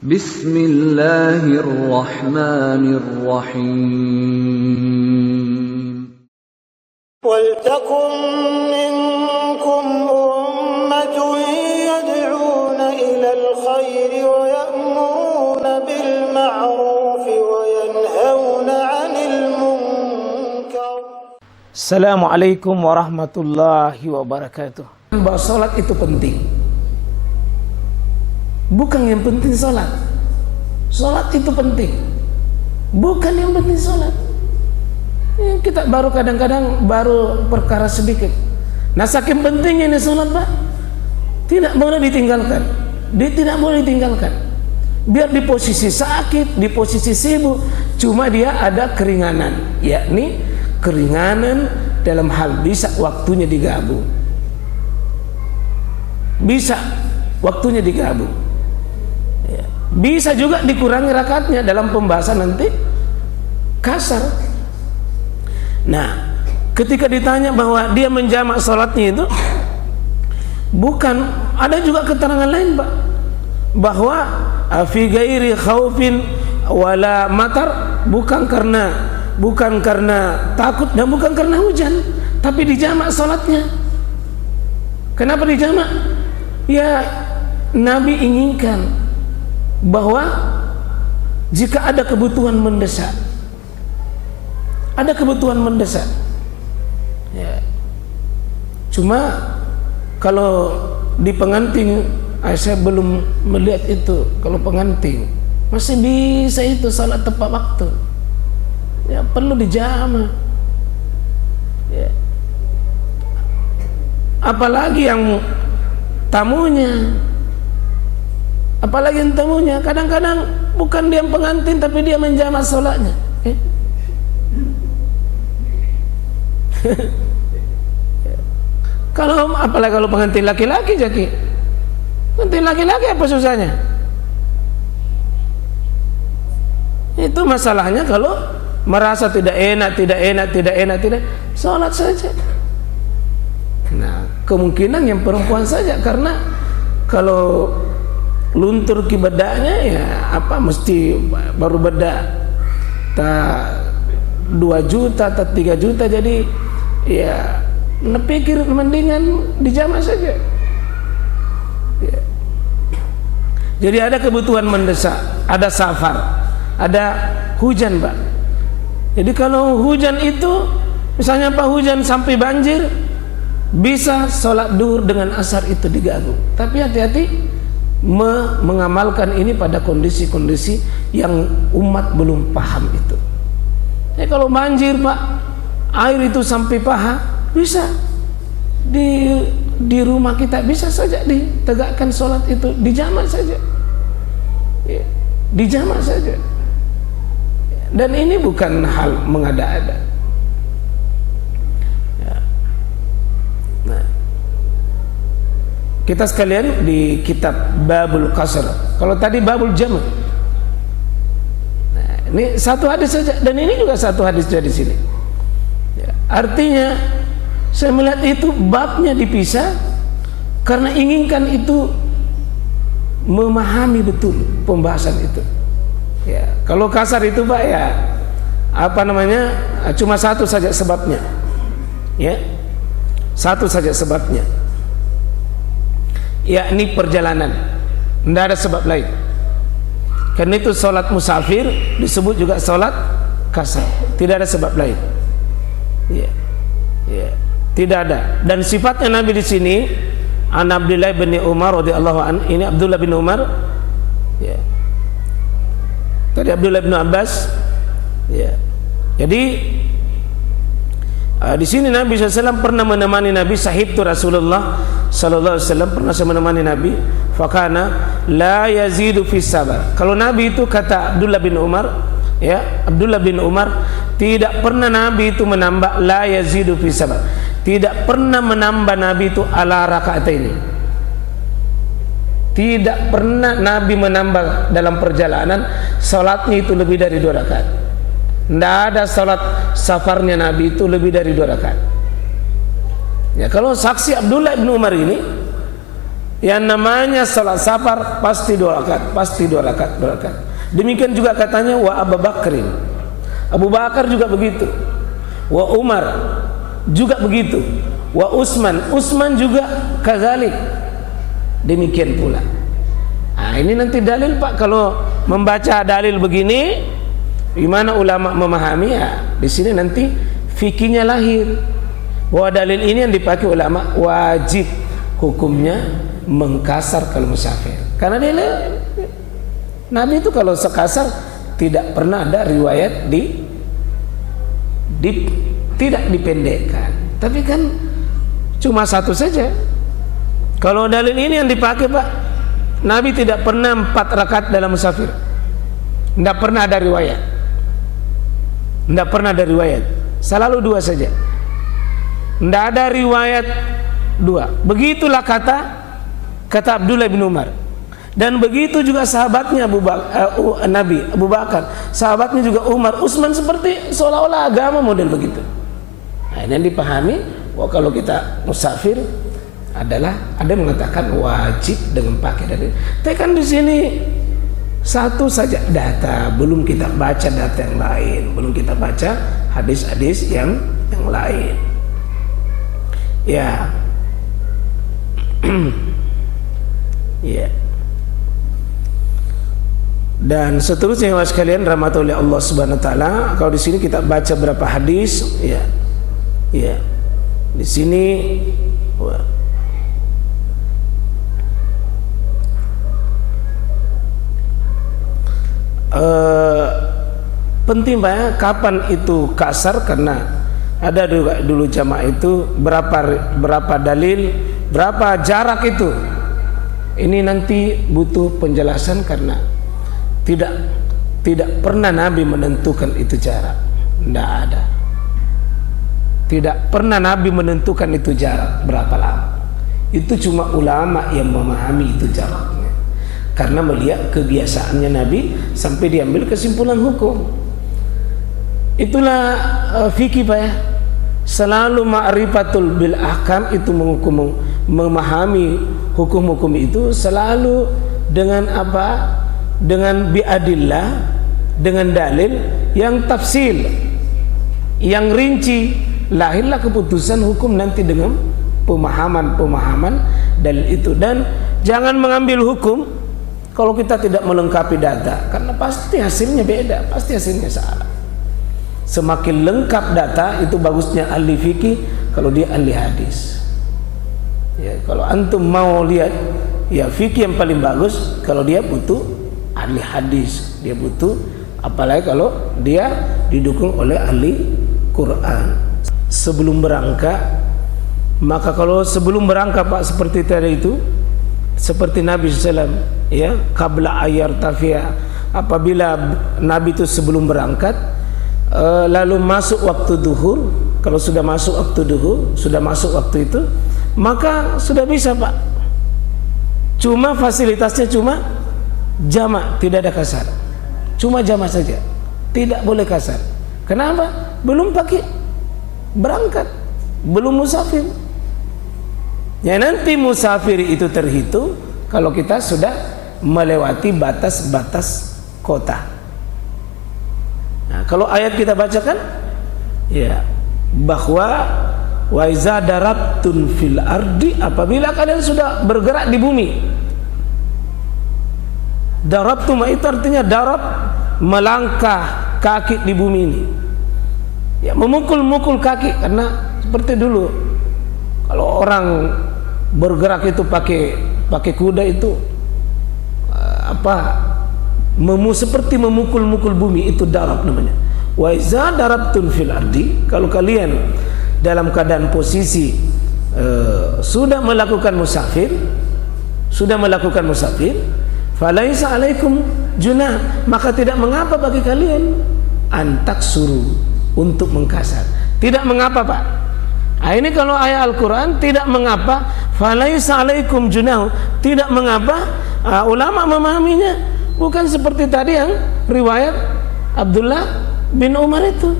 Bismillahirrahmanirrahim. وَلْتَكُنْ مِنْكُمْ أُمَّةٌ يَدْعُونَ إِلَى الْخَيْرِ وَيَأْمُرُونَ بِالْمَعْرُوفِ وَيَنْهَوْنَ عَنِ الْمُنْكَرِ. Assalamualaikum warahmatullahi wabarakatuh. Bahwa sholat itu penting. Bukan yang penting sholat. Sholat itu penting. Bukan yang penting sholat. Kita baru kadang-kadang perkara sedikit. Nah, saking pentingnya ini sholat, Pak, tidak boleh ditinggalkan. Tidak boleh ditinggalkan. Biar di posisi sakit, di posisi sibuk, cuma dia ada keringanan, yakni keringanan dalam hal bisa waktunya digabung. Bisa waktunya digabung. Bisa juga dikurangi rakaatnya dalam pembahasan nanti kasar. Nah, ketika ditanya bahwa dia menjamak sholatnya itu, bukan, ada juga keterangan lain, Pak, bahwa fi ghairi khaufin wala matar, bukan karena takut dan bukan karena hujan, tapi dijamak sholatnya. Kenapa dijamak? Ya, Nabi inginkan bahwa jika ada kebutuhan mendesak, ya. Cuma kalau di pengantin, saya belum melihat itu. Kalau pengantin masih bisa itu salat tepat waktu, ya perlu dijamak, ya. Apalagi yang tamunya, kadang-kadang bukan dia pengantin tapi dia menjamak salatnya. Apalagi kalau pengantin laki-laki, Jaki. Pengantin laki-laki apa susahnya? Itu masalahnya kalau merasa tidak enak, sholat saja. Nah, kemungkinan yang perempuan saja, karena kalau luntur bedaknya ya mesti baru bedak tak 2 juta atau 3 juta, jadi ya pikir mendingan dijamak saja, ya. Jadi ada kebutuhan mendesak, ada safar, ada hujan, Pak. Jadi kalau hujan itu misalnya hujan sampai banjir, bisa sholat duhur dengan asar itu digabung. Tapi hati-hati mengamalkan ini pada kondisi-kondisi yang umat belum paham itu. Kalau banjir, Pak, air itu sampai paha, bisa di rumah kita bisa saja ditegakkan sholat itu, dijamak saja, ya, dijamak saja. Dan ini bukan hal mengada-ada, ya. Nah, kita sekalian di kitab Babul Qasr, kalau tadi Babul Jam', ini satu hadis saja, dan ini juga satu hadis dari sini. Ya, artinya saya melihat itu babnya dipisah karena inginkan itu memahami betul pembahasan itu. Ya, kalau kasar itu, Pak, ya cuma satu saja sebabnya. Ya, satu saja sebabnya, yakni perjalanan. Tidak ada sebab lain. Karena itu sholat musafir disebut juga sholat kasar. Tidak ada sebab lain. Ya, ya, tidak ada. Dan sifatnya Nabi di sini, an Abdullah bin Umar radhiyallahu anhu. Ini Abdullah bin Umar. Ya. Tadi Abdullah bin Abbas. Ya. Jadi di sini Nabi SAW pernah menemani Nabi. Sahibtu Rasulullah sallallahu alaihi wasallam, pernah saya menemani Nabi. Fakana la yazidu fis sabar. Kalau Nabi itu, kata Abdullah bin Umar, ya, Abdullah bin Umar, tidak pernah Nabi itu menambah, la yazidu fis sabar, tidak pernah menambah Nabi itu ala rakaat ini. Tidak pernah Nabi menambah dalam perjalanan salatnya itu lebih dari 2 rakaat. Tidak ada salat safarnya Nabi itu lebih dari 2 rakaat. Ya, kalau saksi Abdullah bin Umar ini, Yang namanya salat safar pasti 2 rakaat, pasti 2 rakaat, 2 rakaat. Demikian juga katanya wa Abu Bakrin. Abu Bakar juga begitu. Wa Umar juga begitu. Wa Utsman juga kadzalik. Demikian pula. Nah, ini nanti dalil Pak, kalau membaca dalil begini gimana ulama memahami ya, di sini nanti fikihnya lahir. Bahwa dalil ini yang dipakai ulama wajib hukumnya mengkasar kalau musafir. Karena dia Nabi itu kalau sekasar tidak pernah ada riwayat tidak dipendekkan. Tapi kan cuma satu saja. Kalau dalil ini yang dipakai Pak, Nabi tidak pernah 4 rakaat dalam musafir. Tidak pernah ada riwayat. Tidak pernah ada riwayat. Selalu 2 saja. Tidak ada riwayat 2. Begitulah kata Abdullah bin Umar. Dan begitu juga sahabatnya Nabi Abu Bakar, sahabatnya juga Umar, Utsman, seperti seolah-olah agama model begitu. Nah, ini yang dipahami bahwa kalau kita musafir adalah ada yang mengatakan wajib dengan pakai dalil. Tapi kan di sini satu saja data, belum kita baca data yang lain, belum kita baca hadis-hadis yang lain. Ya. Ya. Dan seterusnya Mas sekalian rahmatullahi Allah Subhanahu wa taala, kalau di sini kita baca berapa hadis, ya. Ya. Di sini penting Pak, kapan itu kasar, karena ada dulu jamaah itu berapa dalil, berapa jarak itu. Ini nanti butuh penjelasan karena tidak pernah Nabi menentukan itu jarak. Tidak ada. Tidak pernah Nabi menentukan itu jarak berapa lama. Itu cuma ulama yang memahami itu jaraknya. Karena melihat kebiasaannya Nabi sampai diambil kesimpulan hukum. Itulah fikih Pak ya. Selalu ma'rifatul bil ahkam itu memahami hukum-hukum itu selalu dengan apa? Dengan biadillah, dengan dalil yang tafsil, yang rinci. Lahirlah keputusan hukum nanti dengan pemahaman dalil itu. Dan jangan mengambil hukum kalau kita tidak melengkapi data, karena pasti hasilnya beda, pasti hasilnya salah. Semakin lengkap data itu bagusnya ahli fikih kalau dia ahli hadis. Ya, kalau antum mau lihat ya fikih yang paling bagus kalau dia butuh ahli hadis, dia butuh, apalagi kalau dia didukung oleh ahli Quran. Sebelum berangkat, maka kalau sebelum berangkat Pak seperti tadi itu, seperti Nabi SAW ya, qabla ayar tafiyah, apabila Nabi itu sebelum berangkat lalu masuk waktu duhur, kalau sudah masuk waktu duhur, sudah masuk waktu itu, maka sudah bisa Pak. Cuma fasilitasnya cuma jamak, tidak ada kasar. Cuma jamak saja, tidak boleh kasar. Kenapa? Belum pakai berangkat, belum musafir. Ya nanti musafir itu terhitung kalau kita sudah melewati batas-batas kota. Nah, kalau ayat kita bacakan ya bahwa wa iza darabtun fil ardi, apabila kalian sudah bergerak di bumi. Darabtum itu artinya darab, melangkah kaki di bumi ini. Ya memukul-mukul kaki, karena seperti dulu kalau orang bergerak itu pakai kuda itu seperti memukul-mukul bumi, itu darab namanya. Wa iza darabtun fil ardi, kalau kalian dalam keadaan posisi sudah melakukan musafir, falaisa alaikum junah, maka tidak mengapa bagi kalian antak suruh untuk mengkasar. Tidak mengapa Pak. Nah, ini kalau ayat Al-Quran tidak mengapa, falaisa alaikum junah, tidak mengapa. Ulama memahaminya bukan seperti tadi yang riwayat Abdullah bin Umar itu.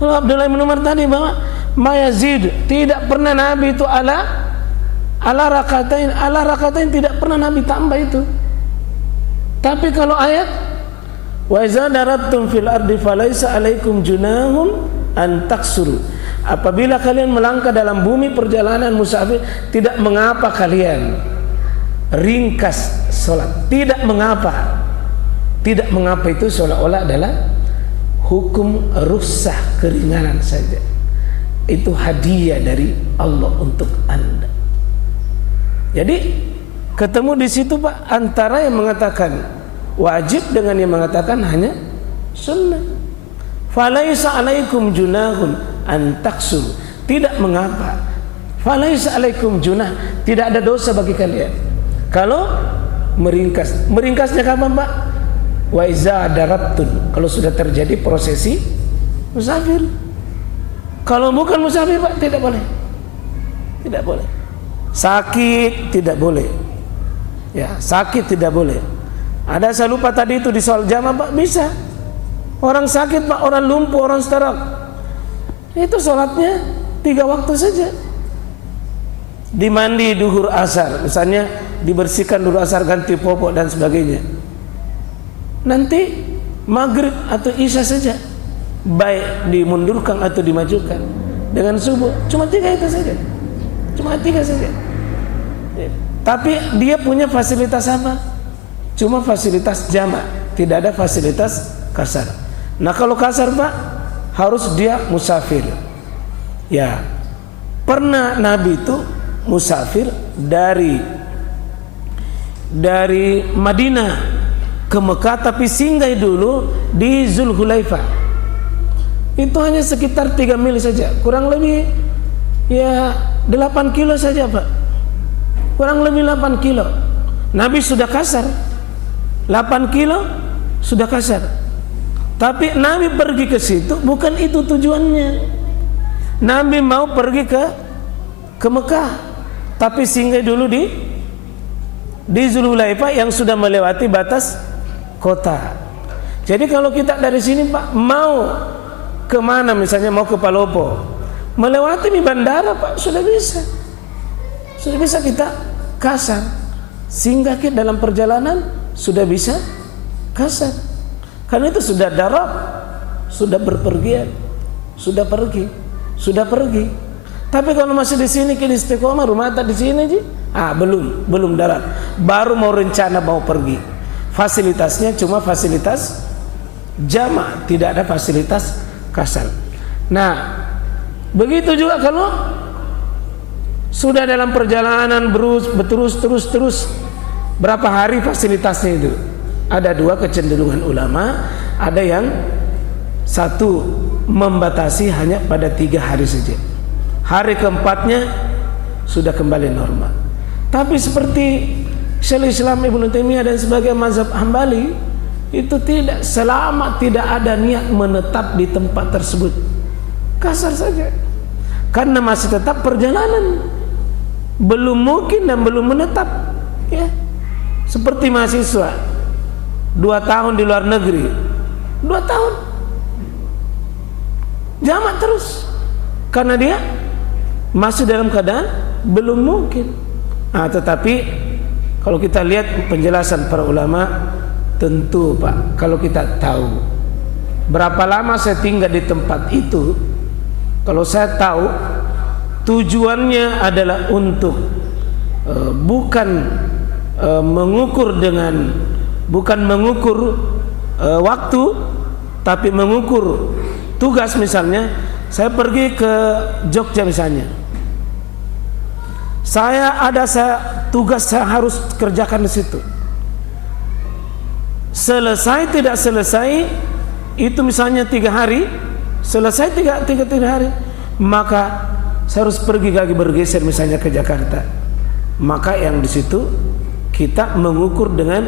Kalau Abdullah bin Umar tadi bahwa mayazid, tidak pernah Nabi itu ala ala rakatain tidak pernah Nabi tambah itu. Tapi kalau ayat wa iza darabtum fil ardi falaisa alaikum junahum an taksuru, apabila kalian melangkah dalam bumi perjalanan musafir, tidak mengapa kalian ringkas sholat. Tidak mengapa itu seolah-olah adalah hukum rukhsah, keringanan saja. Itu hadiah dari Allah untuk Anda. Jadi ketemu di situ Pak, antara yang mengatakan wajib dengan yang mengatakan hanya sunnah. Falaisa alaikum junahun an taksuru, tidak mengapa. Falaisa alaikum junah, tidak ada dosa bagi kalian kalau meringkas. Meringkasnya kapan Pak? Wa iza darabtun, kalau sudah terjadi prosesi musafir. Kalau bukan musafir Pak, tidak boleh. Tidak boleh. Sakit tidak boleh. Ya, sakit tidak boleh. Ada saya lupa tadi itu di soal jamaah Pak, bisa. Orang sakit Pak, orang lumpuh, orang stroke, itu sholatnya 3 waktu saja. Dimandi duhur asar, misalnya dibersihkan duhur asar, ganti popok dan sebagainya. Nanti maghrib atau isya saja, baik dimundurkan atau dimajukan. Dengan subuh cuma 3 itu saja, cuma 3 saja. Tapi dia punya fasilitas apa? Cuma fasilitas jamak, tidak ada fasilitas kasar. Nah kalau kasar Pak, harus dia musafir. Ya, pernah Nabi itu musafir dari Madinah ke Mekah, tapi singgah dulu di Zulhulaifah. Itu hanya sekitar 3 mil saja, kurang lebih ya 8 kilo saja Pak, kurang lebih 8 kilo. Nabi sudah kasar 8 kilo sudah kasar. Tapi Nabi pergi ke situ bukan itu tujuannya. Nabi mau pergi ke Mekah, tapi singgah dulu di Zulhulaifah yang sudah melewati batas kota. Jadi kalau kita dari sini Pak mau kemana, misalnya mau ke Palopo, melewati di bandara Pak, sudah bisa kita kasar. Singgah kita dalam perjalanan sudah bisa kasar, karena itu sudah darab, sudah berpergian, sudah pergi. Tapi kalau masih di sini kita istiqomah, rumah tak di sini ji, belum darat, baru mau rencana mau pergi. Fasilitasnya cuma fasilitas jamak, tidak ada fasilitas kasar. Nah, begitu juga kalau sudah dalam perjalanan terus berapa hari fasilitasnya itu? Ada 2 kecenderungan ulama, ada yang satu membatasi hanya pada 3 hari saja. Hari keempatnya sudah kembali normal. Tapi seperti Syaikhul Islam Ibnu Taimiyah dan sebagai mazhab Hambali, itu tidak, selama tidak ada niat menetap di tempat tersebut, kasar saja. Karena masih tetap perjalanan, belum mungkin dan belum menetap. Ya, seperti mahasiswa 2 tahun di luar negeri, 2 tahun jamak terus, karena dia masih dalam keadaan belum mungkin. Tetapi kalau kita lihat penjelasan para ulama, tentu Pak, kalau kita tahu berapa lama saya tinggal di tempat itu, kalau saya tahu tujuannya adalah untuk bukan mengukur waktu, tapi mengukur tugas. Misalnya saya pergi ke Jogja misalnya, tugas saya harus kerjakan di situ. Selesai tidak selesai itu misalnya 3 hari, selesai 3 hari, maka saya harus pergi lagi bergeser misalnya ke Jakarta. Maka yang di situ kita mengukur dengan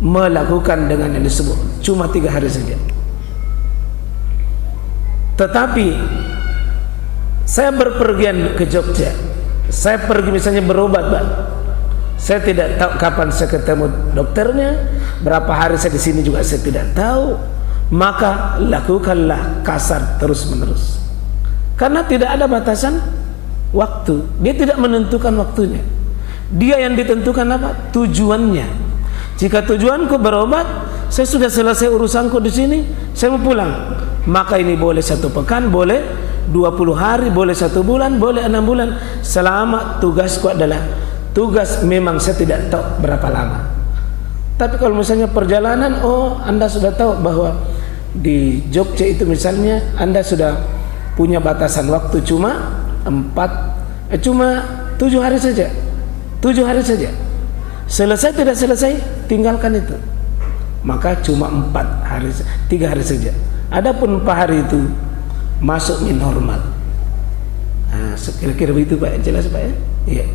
melakukan dengan yang disebut cuma 3 hari saja. Tetapi saya berpergian ke Jogja, saya pergi misalnya berobat Pak, saya tidak tahu kapan saya ketemu dokternya, berapa hari saya di sini juga saya tidak tahu. Maka lakukanlah kasar terus menerus, karena tidak ada batasan waktu. Dia tidak menentukan waktunya. Dia yang ditentukan apa? Tujuannya. Jika tujuanku berobat, saya sudah selesai urusanku di sini, saya mau pulang. Maka ini boleh 1 pekan, boleh 20 hari, boleh 1 bulan, boleh 6 bulan. Selama tugasku adalah tugas, memang saya tidak tahu berapa lama. Tapi kalau misalnya perjalanan, oh Anda sudah tahu bahwa di Jogja itu misalnya Anda sudah punya batasan waktu cuma 7 hari saja. 7 hari saja. Selesai tidak selesai, tinggalkan itu. Maka cuma 3 hari saja. Adapun 4 hari itu masuk normal. Nah, kira-kira begitu Pak, jelas Pak ya? Iya.